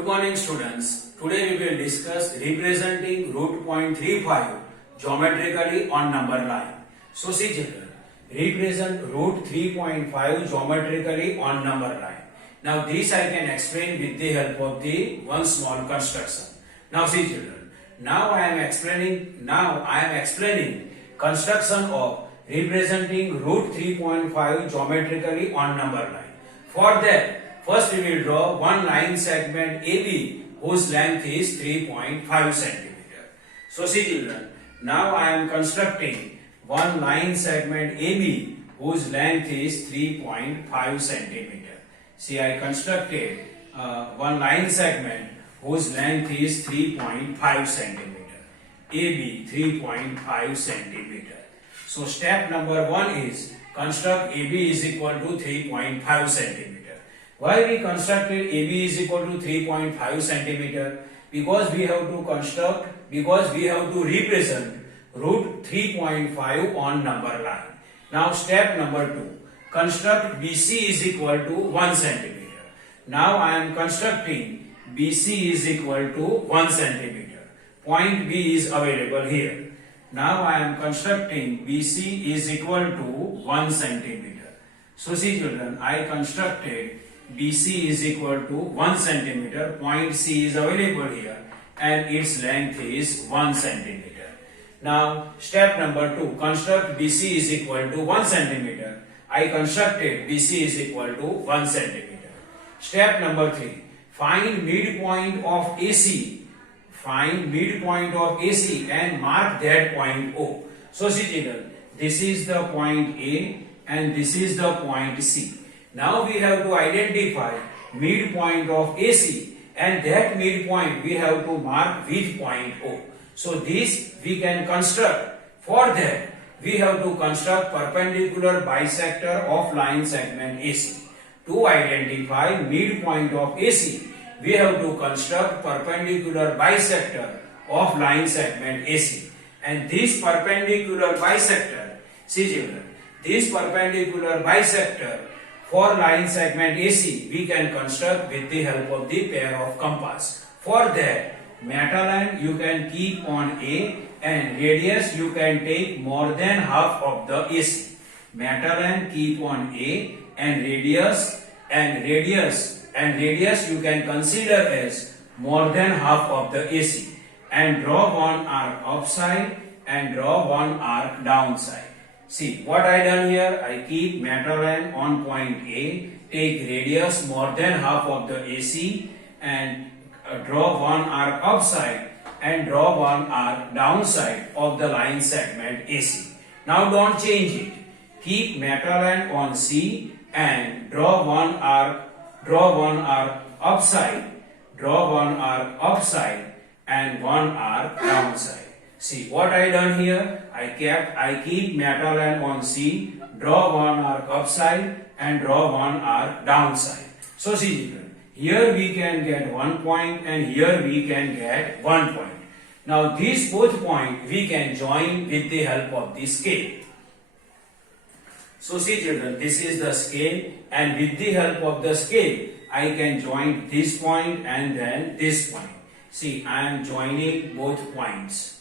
Good morning students. Today we will discuss representing root point 35 geometrically on number line. So see children, represent root 3.5 geometrically on number line. Now this I can explain with the help of the one small construction. Now see children, now I am explaining construction of representing root 3.5 geometrically on number line. For that, first we will draw one line segment AB whose length is 3.5 centimeter. So see children, now I am constructing one line segment AB whose length is 3.5 centimeter. See, I constructed one line segment whose length is 3.5 centimeter. AB 3.5 centimeter. So step number 1 is construct AB is equal to 3.5 centimeter. Why we constructed AB is equal to 3.5 centimeter? Because we have to represent root 3.5 on number line. Now step number 2, construct BC is equal to 1 centimeter. Now I am constructing BC is equal to 1 centimeter. Point B is available here. Now I am constructing BC is equal to 1 centimeter. So see children, I constructed BC is equal to 1 centimeter. Point C is available here and its length is 1 centimeter. Now step number 2, construct BC is equal to 1 centimeter. I constructed BC is equal to 1 centimeter. Step number 3, find midpoint of AC. Find midpoint of AC and mark that point O. So see children, this is the point A and this is the point C. Now we have to identify midpoint of AC and that midpoint we have to mark with point O. So this we can construct. For that we have to construct perpendicular bisector of line segment AC. To identify midpoint of AC, we have to construct perpendicular bisector of line segment AC. And this perpendicular bisector, see children, this perpendicular bisector for line segment AC we can construct with the help of the pair of compass. For that, metal end you can keep on A and radius you can take more than half of the AC. Metal end keep on A and radius you can consider as more than half of the AC, and draw one arc upside and draw one arc downside. See what I done here, I keep metal end on point A, take radius more than half of the AC and draw one arc upside and draw one arc downside of the line segment AC. Now don't change it, keep metal end on C and draw one arc upside and one arc downside. See what I done here, I keep metal end on C, draw one arc upside and draw one arc downside. So see children, here we can get 1 point and here we can get 1 point. Now these both points we can join with the help of the scale. So see children, this is the scale and with the help of the scale I can join this point and then this point. See, I am joining both points.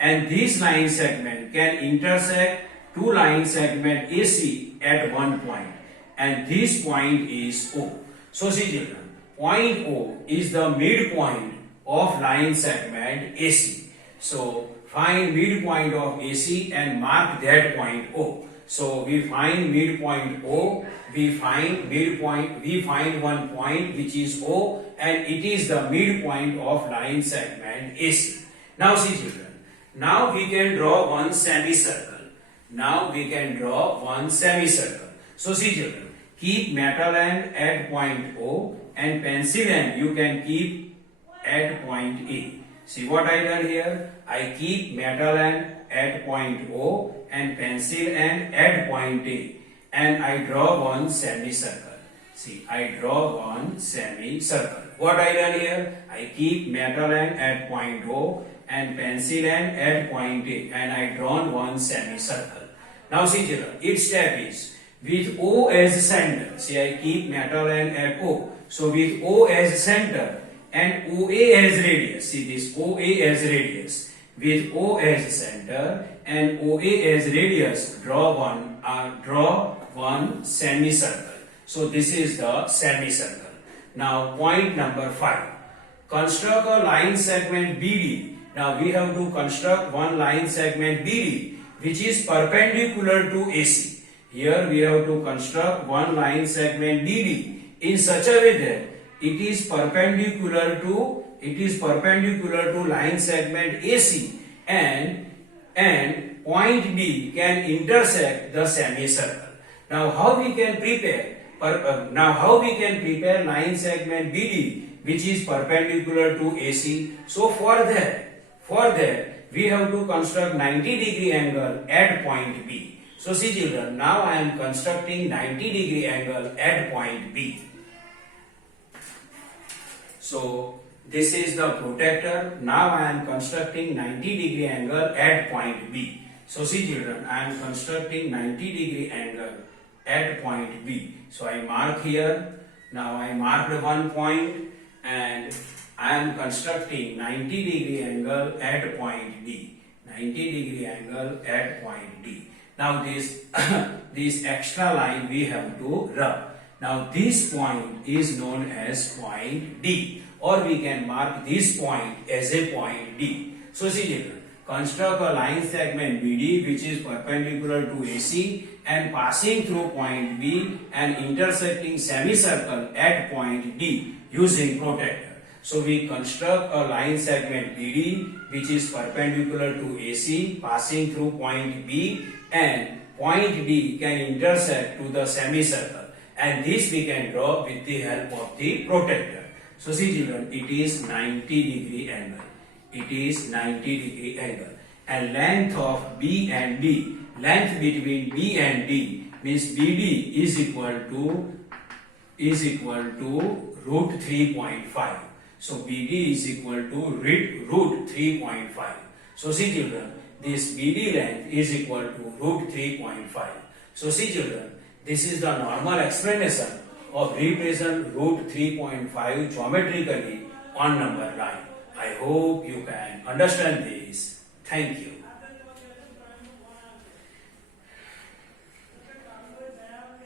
And this line segment can intersect two line segment AC at one point. And this point is O. So see children, point O is the midpoint of line segment AC. So find midpoint of AC and mark that point O. So we find midpoint O, we find one point which is O and it is the midpoint of line segment AC. Now see children, now we can draw one semicircle. So see children, keep metal end at point O and pencil end you can keep at point A. See what I done here, I keep metal end at point O and pencil end at point A and I draw one semicircle. See, I draw one semicircle. What I done here, I keep metal end at point O and pencil end at point A and I drawn one semicircle. Now see children, each step is with O as center. See, I keep metal end at O. So with O as center and OA as radius, see this OA as radius. With O as center and OA as radius, draw one semicircle. So this is the semicircle. Now point number 5. Construct a line segment BD. Now we have to construct one line segment BD which is perpendicular to AC. Here we have to construct one line segment BD in such a way that it is perpendicular to line segment AC and point B can intersect the semicircle. Now how we can prepare line segment BD which is perpendicular to AC? So for that we have to construct 90-degree angle at point B. So see children, now I am constructing 90-degree angle at point B. So this is the protector. Now I am constructing 90-degree angle at point B. So see children, I am constructing 90-degree angle at point B. So I mark here. Now I marked one point and I am constructing 90-degree angle at point D. 90-degree angle at point D. Now this extra line we have to rub. Now this point is known as point D, or we can mark this point as a point D. So see children, construct a line segment BD which is perpendicular to AC and passing through point B and intersecting semicircle at point D using protector. So we construct a line segment BD which is perpendicular to AC passing through point B and point D can intersect to the semicircle, and this we can draw with the help of the protector. So see children, it is 90-degree angle. It is 90-degree angle. And length of B and D, length between B and D means BD is equal to root 3.5. So BD is equal to root 3.5. So see children, this BD length is equal to root 3.5. So see children, this is the normal explanation of represent root 3.5 geometrically on number line. I hope you can understand this. Thank you.